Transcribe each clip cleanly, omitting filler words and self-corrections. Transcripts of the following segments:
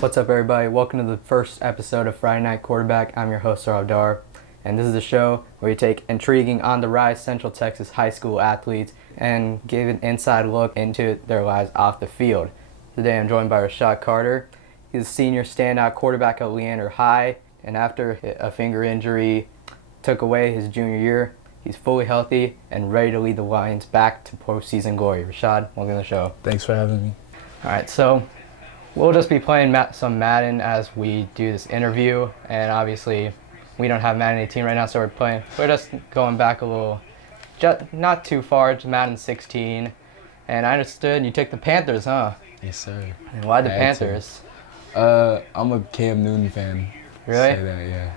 What's up, everybody? Welcome to the first episode of Friday Night Quarterback. I'm your host, Dar, and this is the show where we take intriguing on-the-rise Central Texas high school athletes and give an inside look into their lives off the field. Today I'm joined by Rashad Carter. He's a senior standout quarterback at Leander High, and after a finger injury took away his junior year, he's fully healthy and ready to lead the Lions back to postseason glory. Rashad, welcome to the show. Thanks for having me. All right, so we'll just be playing some Madden as we do this interview, and obviously we don't have Madden 18 right now, so we're just going back a little, just not too far, to Madden 16. And I understood you took the Panthers, huh? Yes, sir. And why the Panthers? I'm a Cam Newton fan. Really? Say that, yeah.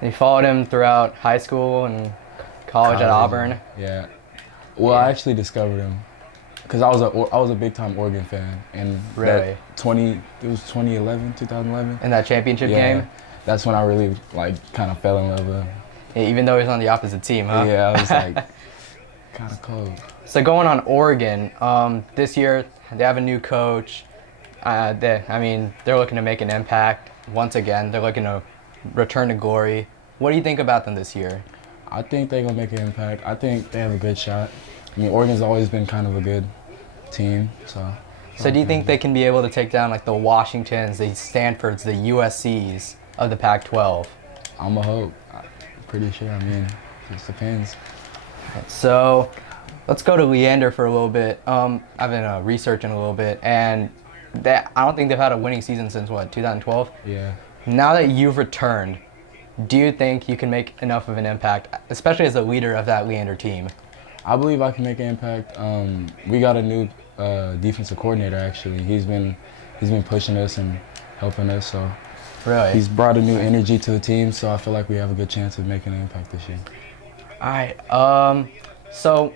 You followed him throughout high school and college at Auburn? Yeah. Well, I actually discovered him because I was a big time Oregon fan, and really? it was 2011. In that championship yeah, game? That's when I really kind of fell in love with him. Yeah, even though he's on the opposite team, huh? Yeah, I was like kind of cold. So going on Oregon, this year they have a new coach. They're looking to make an impact once again. They're looking to return to glory. What do you think about them this year? I think they're gonna make an impact. I think they have a good shot. I mean, Oregon's always been kind of a good team, so. So do you think they can be able to take down like the Washingtons, the Stanfords, the USCs of the Pac-12? I'm a hope. I'm pretty sure. I mean, it just depends. So let's go to Leander for a little bit. I've been researching a little bit, and I don't think they've had a winning season since, 2012? Yeah. Now that you've returned, do you think you can make enough of an impact, especially as the leader of that Leander team? I believe I can make an impact. We got a new defensive coordinator, actually. He's been pushing us and helping us, so. Really? He's brought a new energy to the team, so I feel like we have a good chance of making an impact this year. All right. So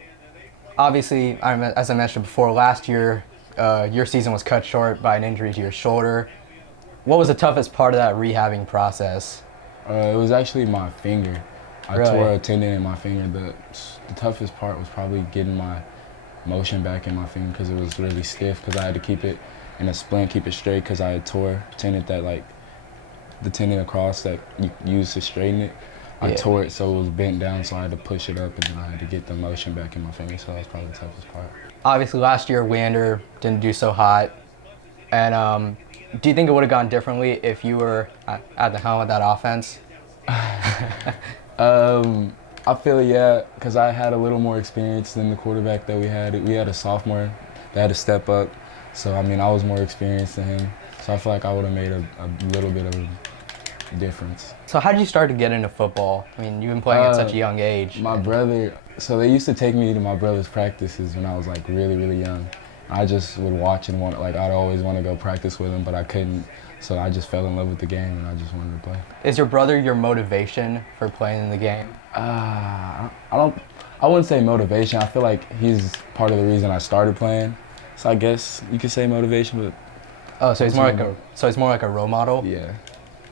obviously, as I mentioned before, last year your season was cut short by an injury to your shoulder. What was the toughest part of that rehabbing process? It was actually my finger. I Really? tore a tendon in my finger. The toughest part was probably getting my motion back in my finger because it was really stiff because I had to keep it in a splint, keep it straight because I had tore tendon the tendon across that you use to straighten it. I tore it so it was bent down, so I had to push it up, and then I had to get the motion back in my finger, so that was probably the toughest part. Obviously, last year Leander didn't do so hot. And do you think it would have gone differently if you were at the helm of that offense? I feel yeah, because I had a little more experience than the quarterback that we had. We had a sophomore that had to step up, so I mean I was more experienced than him, so I feel like I would have made a little bit of a difference. So how did you start to get into football? I mean, you've been playing at such a young age. My brother, so they used to take me to my brother's practices when I was like really, really young. I just would watch and I'd always want to go practice with him, but I couldn't. So I just fell in love with the game and I just wanted to play. Is your brother your motivation for playing in the game? I wouldn't say motivation. I feel like he's part of the reason I started playing. So I guess you could say motivation, but. Oh, so he's more like a role model? Yeah.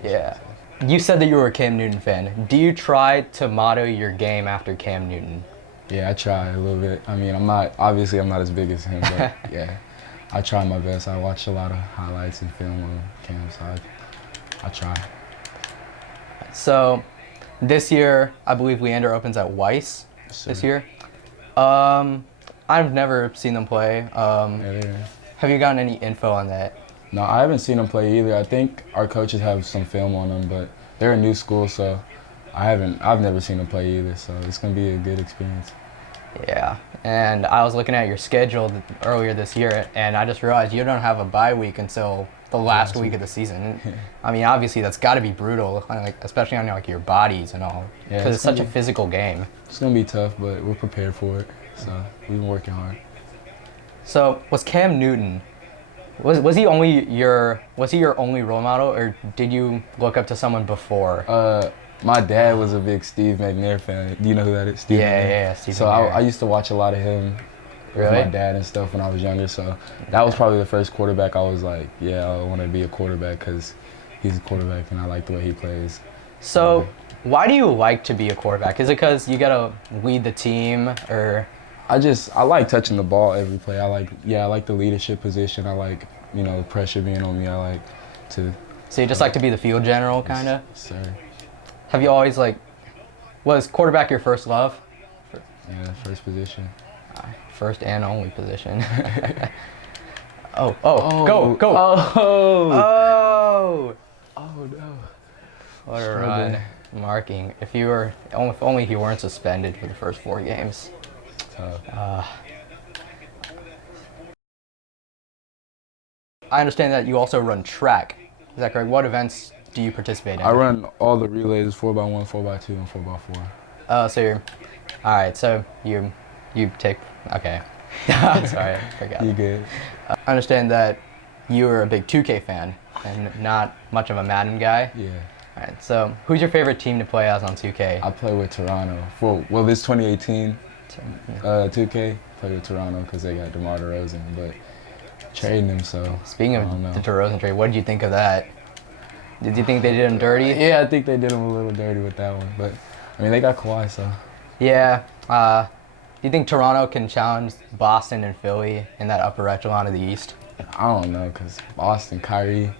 Yeah. You said that you were a Cam Newton fan. Do you try to model your game after Cam Newton? Yeah, I try a little bit. I mean, I'm not as big as him, but yeah, I try my best. I watch a lot of highlights and film on Cam, so I try. So this year, I believe Leander opens at Weiss this year. I've never seen them play. Have you gotten any info on that? No, I haven't seen them play either. I think our coaches have some film on them, but they're a new school, so I've never seen them play either, so it's going to be a good experience. Yeah, and I was looking at your schedule earlier this year, and I just realized you don't have a bye week until the last week of the season. I mean, obviously that's got to be brutal, especially on your bodies and all, because it's such a physical game. It's going to be tough, but we're prepared for it, so we've been working hard. So was Cam Newton, was he your only role model, or did you look up to someone before? My dad was a big Steve McNair fan. Do you know who that is? Steve McNair? Yeah, Steve So McNair. I used to watch a lot of him with my dad and stuff when I was younger. So that was probably the first quarterback I was like, yeah, I want to be a quarterback because he's a quarterback and I like the way he plays. So why do you like to be a quarterback? Is it because you got to lead the team, or? I like touching the ball every play. I like the leadership position. I like, pressure being on me. I like, to. So you just like to be the field general, kind of? Yes, sir. Have you always, like, was quarterback your first love? Yeah, first position. First and only position. Go. Oh. Oh! Oh no. What a run. Marking. If only he weren't suspended for the first 4 games. Tough. I understand that you also run track. Is that correct? What events do you participate in? I run all the relays, 4x1, 4x2, and 4x4. Oh, so you're... Alright, so you take... Okay. I'm sorry, I forgot. You good? I understand that you're a big 2K fan and not much of a Madden guy. Yeah. Alright, so who's your favorite team to play as on 2K? I play with Toronto. This 2018 2K, play with Toronto because they got DeMar DeRozan, but trading him, so Speaking of the DeRozan trade, what did you think of that? Did you think they did him dirty? Yeah, I think they did him a little dirty with that one, but I mean, they got Kawhi, so. Yeah. Do you think Toronto can challenge Boston and Philly in that upper echelon of the East? I don't know, because Boston, Kyrie,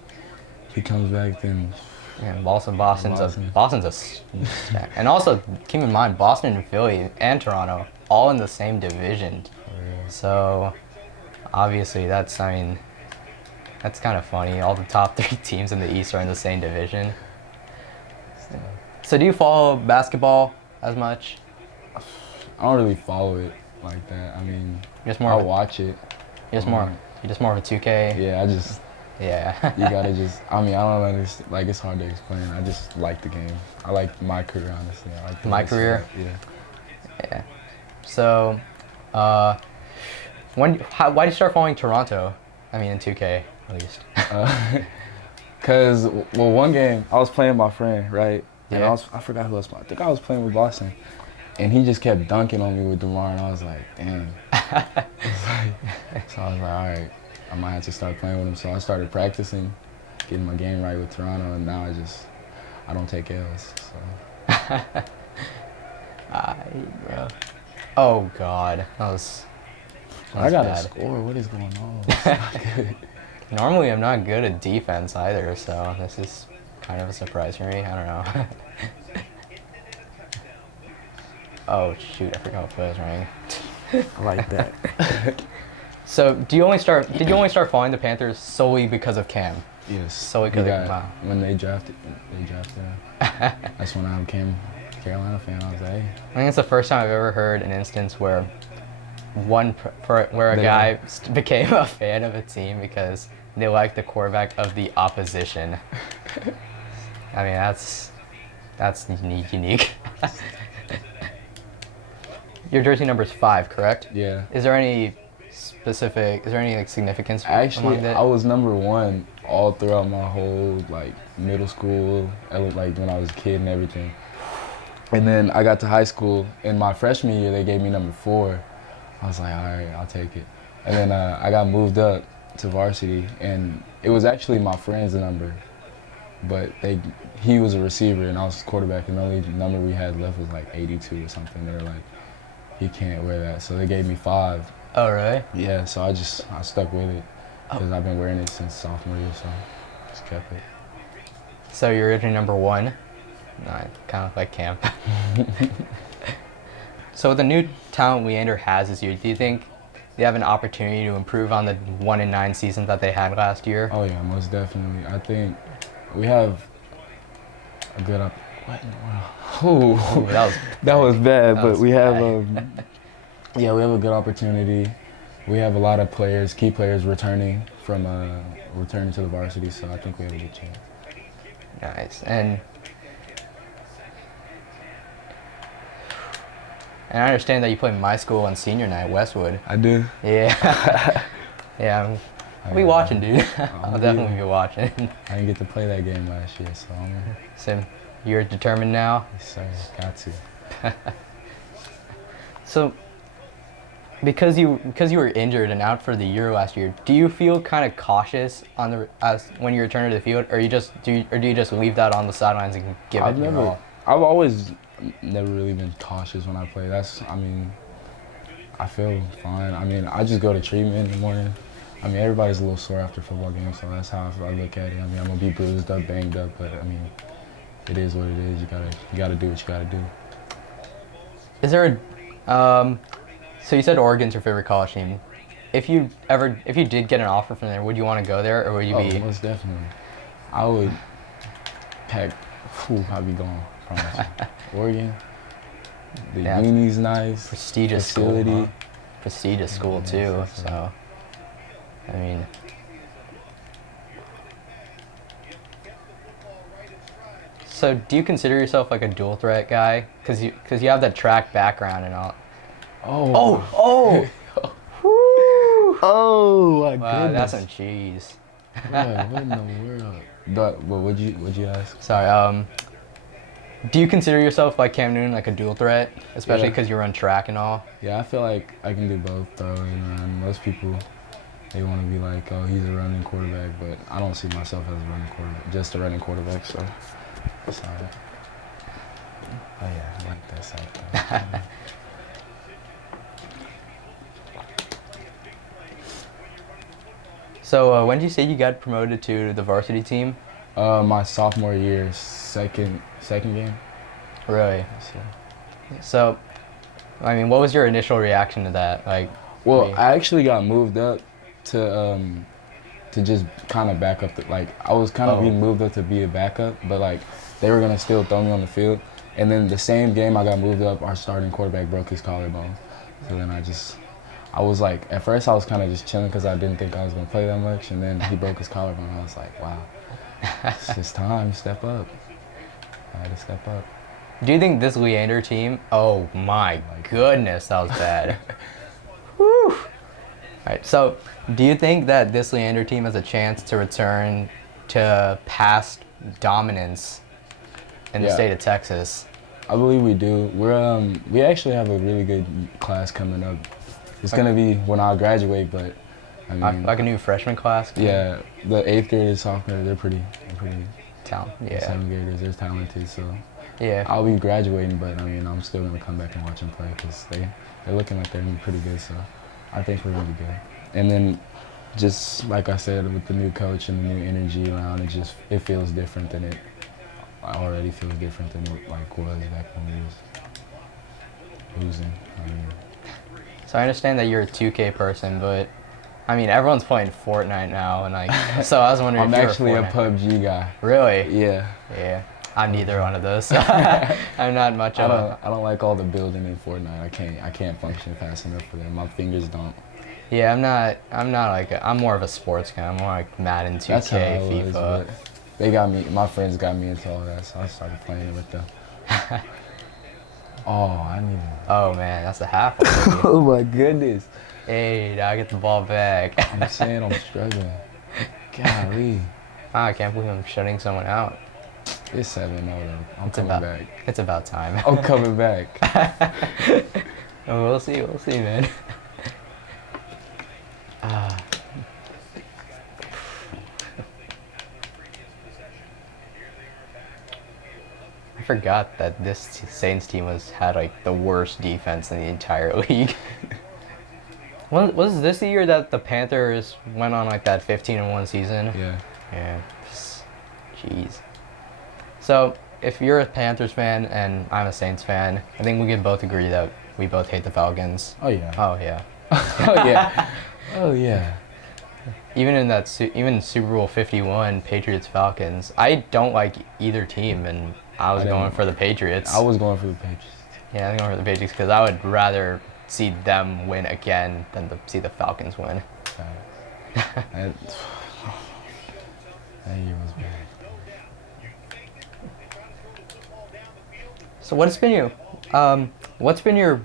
he comes back, then. Yeah, Boston's a and also keep in mind Boston and Philly and Toronto all in the same division. Yeah. So obviously that's kind of funny. All the top 3 teams in the East are in the same division. So do you follow basketball as much? I don't really follow it like that. I mean, I'll watch it. You're just more of a 2K. Yeah, Yeah. You gotta just, I mean, I don't understand, like, it's hard to explain. I just like the game. I like my career, honestly. I like My career? Yeah. So, why did you start following Toronto? I mean, in 2K, at least. Cause, one game, I was playing with my friend, right? And Yeah. I forgot who else. I think I was playing with Boston. And he just kept dunking on me with DeMar, and I was like, damn. So I was like, all right, I might have to start playing with him. So I started practicing, getting my game right with Toronto, and now I don't take L's. So. Bro. Oh God, that was I gotta bad. score. What is going on? It's not good. Normally, I'm not good at defense either, so this is kind of a surprise for me. I don't know. Oh shoot, I forgot what play was running. I like that. So, did you only start following the Panthers solely because of Cam? Yes. Solely because wow. When they drafted that's when I became a Carolina fan. I was like, hey. I think it's the first time I've ever heard an instance where a guy became a fan of a team because they liked the quarterback of the opposition. I mean, that's unique. Your jersey number is 5, correct? Yeah. Is there any like significance among that? I was number 1 all throughout my whole like middle school, like when I was a kid and everything. And then I got to high school, in my freshman year they gave me number 4. I was like, all right, I'll take it. And then I got moved up to varsity, and it was actually my friend's number, but he was a receiver and I was quarterback, and the only number we had left was like 82 or something. They were like, he can't wear that, so they gave me 5. Oh, really? Yeah, so I stuck with it because I've been wearing it since sophomore year, so just kept it. So you're originally number 1? No, kind of like Cam. So with the new talent Leander has this year, do you think they have an opportunity to improve on the 1-9 season that they had last year? Oh yeah, most definitely. I think we have a good what in the world? Ooh, that was bad, but we have we have a good opportunity. We have a lot of key players returning to the varsity, so I think we have a good chance. Nice. And I understand that you play my school on senior night, Westwood. I do. Yeah. Yeah. I'll be watching, dude. I'll definitely be watching. I didn't get to play that game last year, so So you're determined now? Yes, sir. Got to. So, because you were injured and out for the year last year, do you feel kind of cautious when you return to the field, or do you just leave that on the sidelines and give it your all? I've always never really been cautious when I play. I feel fine. I mean, I just go to treatment in the morning. I mean, everybody's a little sore after football games, so that's how I look at it. I mean, I'm gonna be bruised up, banged up, but I mean, it is what it is. You gotta do what you gotta do. Is there a, so you said Oregon's your favorite college team. If you did get an offer from there, would you want to go there, or would you be? Most definitely. I would pack. I'd be gone. Promise. Oregon. The uni's nice. Prestigious facility. school. Huh? Prestigious school too. So, I mean. So, do you consider yourself like a dual threat guy? Cause you have that track background and all. Oh! Oh my Wow, goodness. that's some cheese. Yeah, what in the world? But what'd you ask? Sorry. Do you consider yourself like Cam Newton, like a dual threat, especially because you run track and all? Yeah, I feel like I can do both though. And most people, they want to be like, oh, he's a running quarterback, but I don't see myself as a running quarterback, just a running quarterback. So, sorry. Oh yeah, I like that side. So when did you say you got promoted to the varsity team? My sophomore year, second game. Really? So, I mean, what was your initial reaction to that? Like, well, I actually got moved up to just kind of back up. I was kind of being moved up to be a backup, but like they were gonna still throw me on the field. And then the same game I got moved up, our starting quarterback broke his collarbone. So then I was like, at first I was kind of just chilling because I didn't think I was going to play that much. And then he broke his collarbone. I was like, wow, it's just time, step up. I had to step up. Do you think this Leander team, oh my goodness, that was bad. Whew. All right, so do you think that this Leander team has a chance to return to past dominance in the state of Texas? I believe we do. We actually have a really good class coming up. It's gonna be when I graduate, but I mean, like a new freshman class. Yeah, the 8th graders, sophomore, they're pretty talented. Yeah, 7th graders, they're talented. So yeah, I'll be graduating, but I mean, I'm still gonna come back and watch them play because they're looking like they're gonna be pretty good. So I think we're gonna be good. And then, just like I said, with the new coach and the new energy around, it feels different than it already feels different than it was back when we was losing. I mean, so I understand that you're a 2K person, but I mean everyone's playing Fortnite now, and like, so I was wondering. I'm if you're actually a PUBG guy. Really? Yeah. Yeah. I'm neither one of those. So I'm not much of a. I don't like all the building in Fortnite. I can't function fast enough for that. My fingers don't. Yeah, I'm not like I'm more of a sports guy. I'm more like Madden, 2K, That's how I FIFA. was, they got me. My friends got me into all that, so I started playing it with them. Oh man, that's the half. Oh my goodness. Hey, now I get the ball back. I'm saying I'm struggling. Golly. Wow, I can't believe I'm shutting someone out. It's 7-0 though. I'm coming back. It's about time. I'm coming back. Oh, we'll see, man. I forgot that this Saints team had like the worst defense in the entire league. Was this the year that the Panthers went on like that 15-1 season? Yeah. Yeah. Jeez. So, if you're a Panthers fan and I'm a Saints fan, I think we can both agree that we both hate the Falcons. Oh yeah. Oh yeah. Oh yeah. Oh yeah. Even in Super Bowl 51, Patriots Falcons, I don't like either team, and I was going for the Patriots. I was going for the Patriots. Yeah, I was going for the Patriots because I would rather see them win again than to see the Falcons win. That year was bad. So what's been your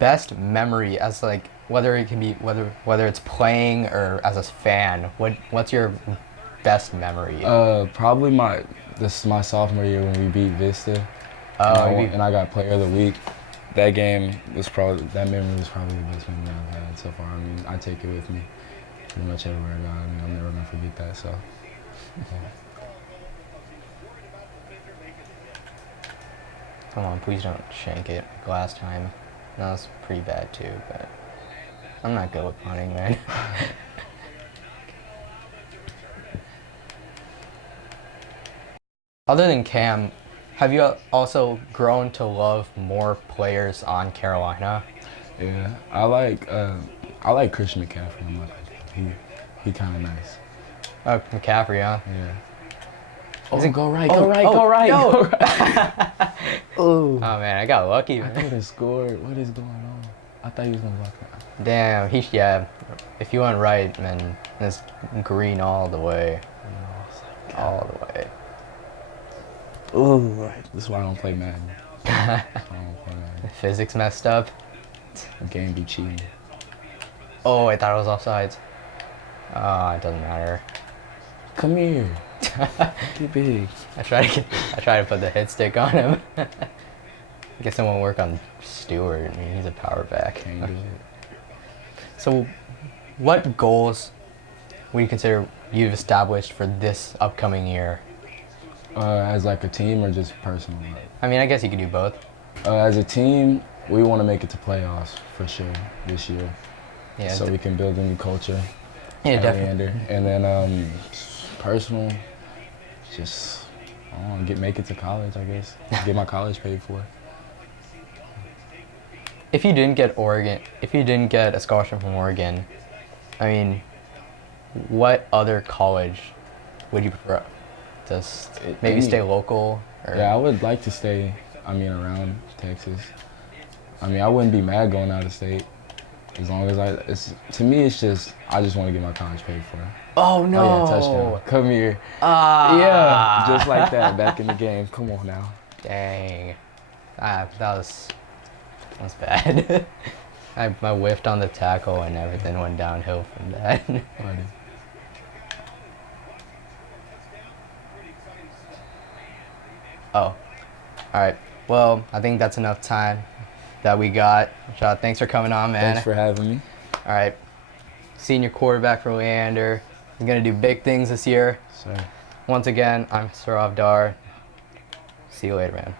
best memory as like whether it can be whether it's playing or as a fan? What's your best memory? Probably my sophomore year when we beat Vista. And I got Player of the Week. That memory was probably the best memory I've had so far. I mean, I take it with me pretty much everywhere I go. I mean, I'm never gonna forget that. So. Yeah. Come on, please don't shank it like last time. That was pretty bad too, but I'm not good with punting, man. Other than Cam, have you also grown to love more players on Carolina? Yeah, I like Christian McCaffrey. He kind of nice. Oh, McCaffrey, huh? Yeah. Is Oh, it- go right, oh, go right, oh, go right, no. go right. Oh man, I got lucky, I man. could have scored. What is going on? I thought he was gonna block that. Damn, yeah. If you went right, man, it's green all the way. All the way. Oh, this is why I don't play Madden. I don't play Madden. Physics messed up. The game be cheating. Oh, I thought it was offsides. Oh, it doesn't matter. Come here. Get big. I tried to put the hit stick on him. I guess it won't work on Stewart. I mean, he's a power back. Can't do it. So, what goals would you consider you've established for this upcoming year? As like a team or just personal? I mean, I guess you could do both. As a team, we want to make it to playoffs for sure this year. Yeah. So we can build a new culture. Yeah, at definitely. Leander. And then personal, just make it to college, I guess. Get my college paid for. If you didn't get a scholarship from Oregon, I mean, what other college would you prefer? Just maybe stay local? Or? Yeah, I would like to stay, around Texas. I wouldn't be mad going out of state. As long as to me, it's just, I just want to get my college paid for. Oh, no. Oh, yeah, touchdown. Come here. Ah. Yeah, just like that, back in the game. Come on now. Dang. That was bad. I whiffed on the tackle and everything went downhill from that. Buddy. Oh. All right. Well, I think that's enough time that we got. Rashad, thanks for coming on, man. Thanks for having me. All right. Senior quarterback for Leander. He's going to do big things this year. Sir. Once again, I'm Sir Avdar. See you later, man.